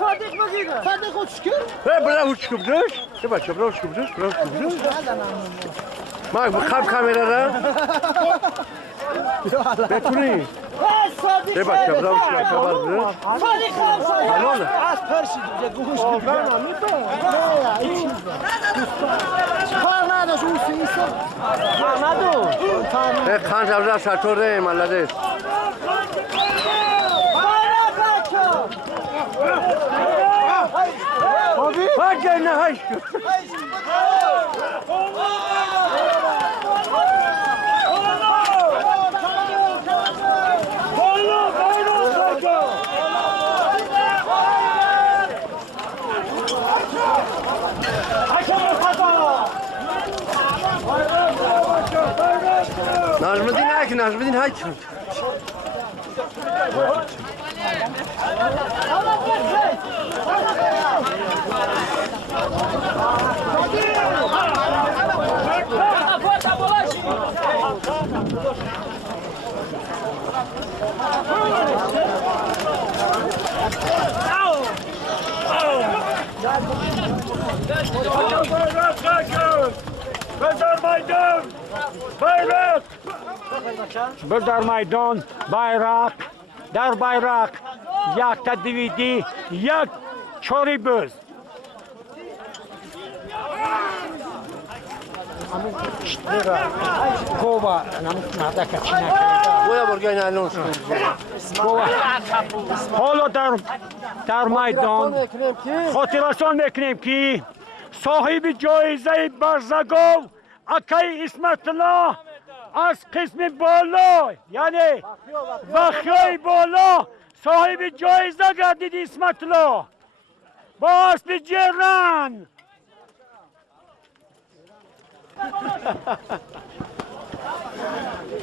Sadık bakayım. Sadık uçkur. Bırak uçkubruz. Ne bakıyor? Bırak uçkubruz. Bırak uçkubruz. Bak bu kameralar. Betuni. Sadık. Ne bakıyor? Bırak uçkubruz. Sadık kamsa. Ne oldu? Az perşi diye kuş gibi. Ne ya? İçin. Çıkarma da şu ise. Anladı. Kan sabza satore malades. Abi. Bak ne hay. Nazmedin hay. در میدان bayrak در bayrak یک تدویدی یک چوری بز کوبا نموده کچینه Boya burgay nalon. کوبا حالا در میدان خاطرشان میکنیم که صاحب جایزه برزگاو اکی اسمت الله از قسم بالا یعنی بخیای بالا صاحب جایزه گردید اسمت الله با اصل جران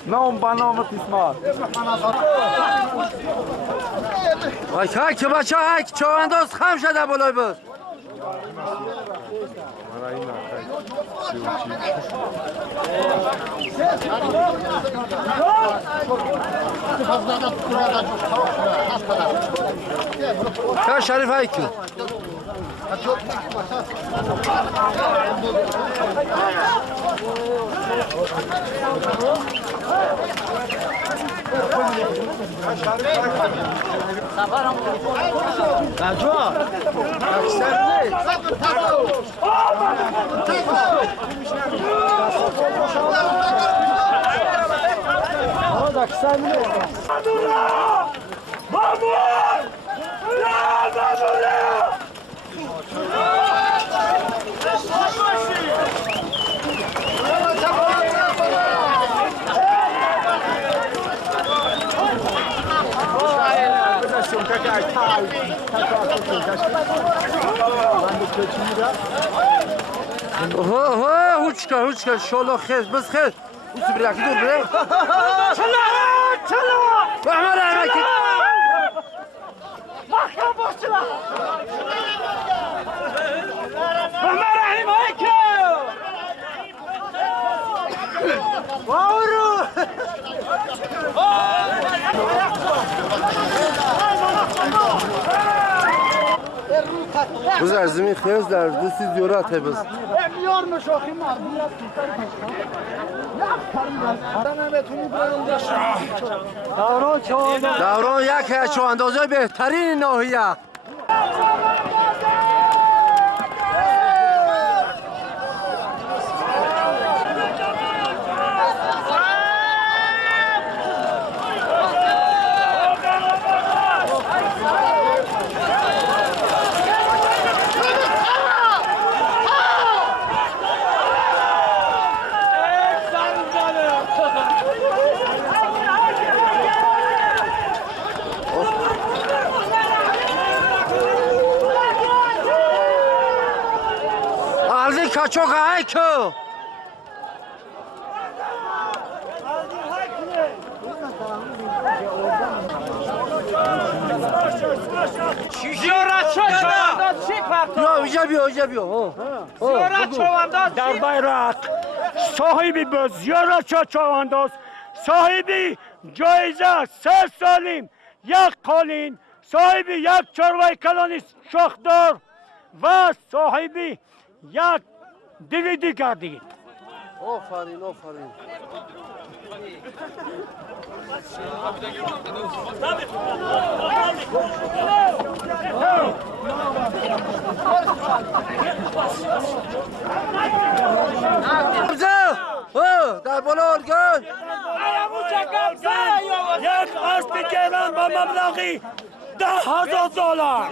نام بنامت اسمت Ay که بچه های چوانداز خم شده بالای باز. Ka Şerif های که هوچکا شالا خیز بس خیز اوسی براکی دور بره چلا بحمر احمکی محکم باش چلا بحمر احمکی Vavru. بز ارزمی خیز در دستی زیورت ہے بز Emliyor mu şokim var? Biraz tutar başka. Yap karım ben. بتونی برنده دوران چهارده دوران یک از چواندازهای بهترین ناحیه Kaçok hayko. زیارت چوانداز چی پرتو؟ اینجا بیا زیارت چوانداز در بیرق صاحبی به زیارت چوانداز صاحبی جایزه 3 سالیم 1 قالین صاحبی 1 چروای کلانی شاخدار و صاحبی 1 دیویدی کردید. آفرین در بالا ارگان 1 قسط گران با مبلغی 10,000 دلار.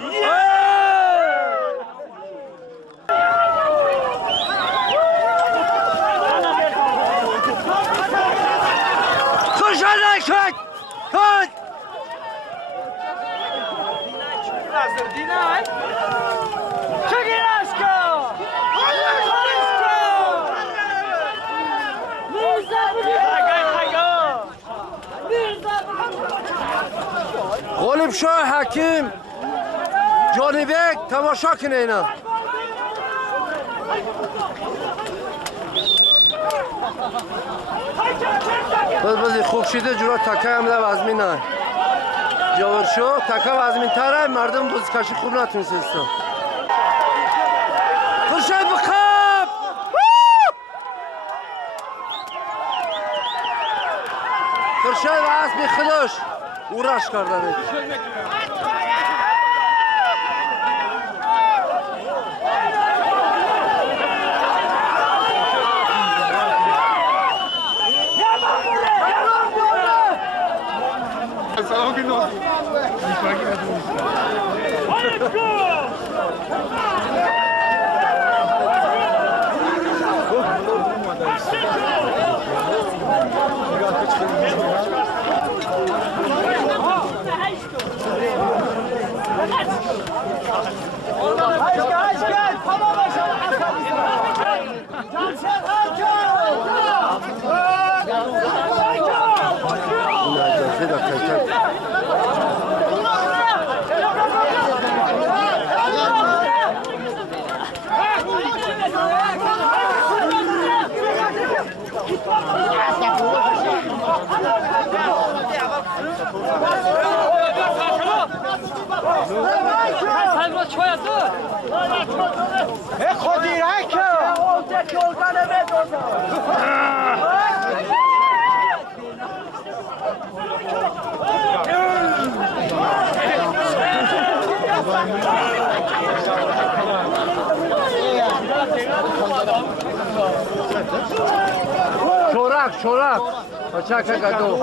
غالب شاه حکیم جانبک تماشا کنه اینا بازی خوب شده جورا تکه هم لب از مینه جاور شو تکه و از مین تره مردم بازی کشی خوب نتونسته استم خورشید بخواب خورشید و اسمی خودش اورش کردنه شورک بچه که گدو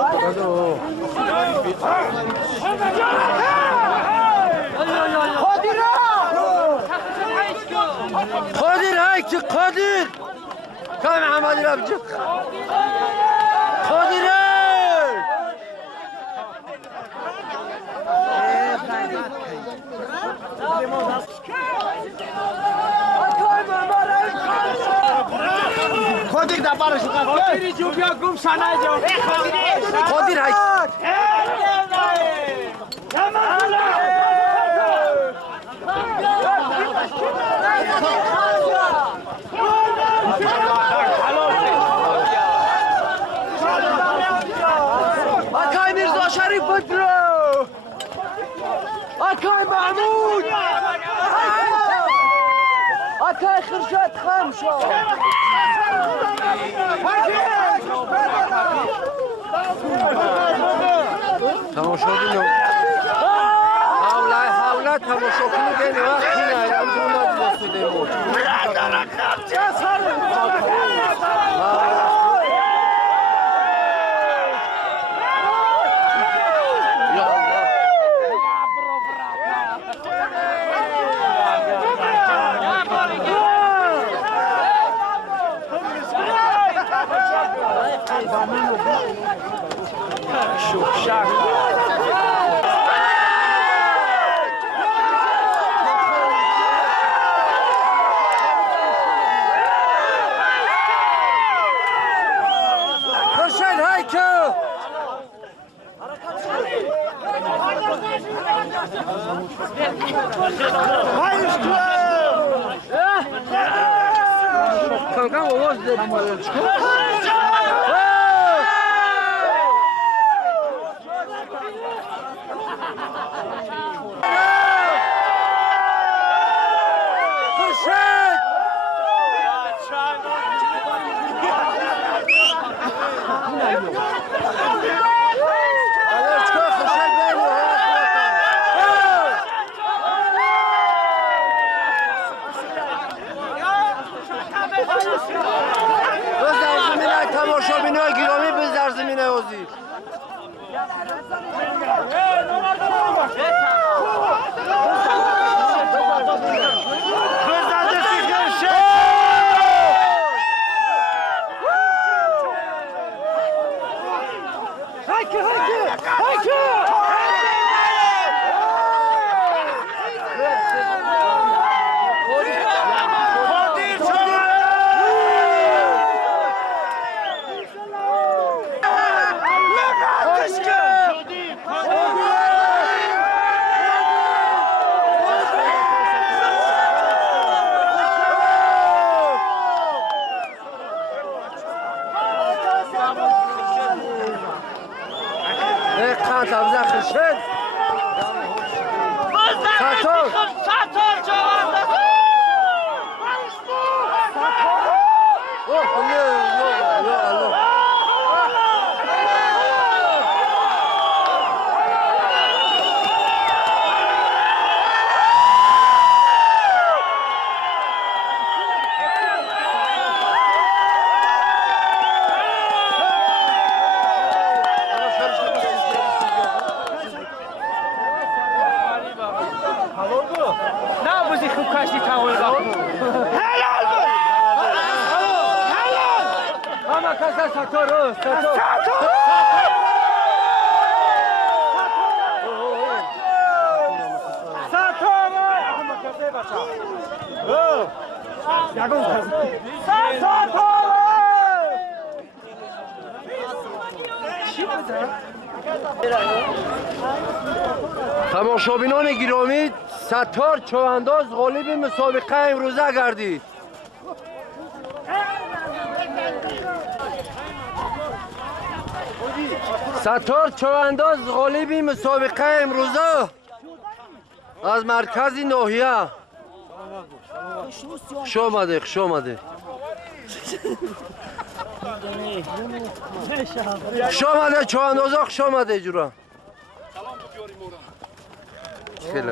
قادر هایکی قادر کام محمدی را بجک قادر خودی در بارش خودی جو بیا گم سنای جو قادر هایکی آکای میرزا شریف بدرو آکای محمود آکای خرشاد خم شو تماشا کنیم حوله تماشا کنیم بین وقت کنیم امزون ندیده دیمون Kankam ovoz de. تماشابینای گرامی بز در زمینه اوزی تبزه خرشد ساتور نه بازی خوب کشتی تمام Helal bu! Helal! Ama kasa Satoru, Sator. تماشابینان گرامی ستار چوانداز غالب مسابقه امروزه گردید. ستار چوانداز غالب مسابقه امروزه از مرکز ناحیه خوش آمده چواندازا خوش آمده جورا خیلی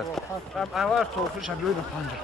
اول توفیش هم بیاید پنجه.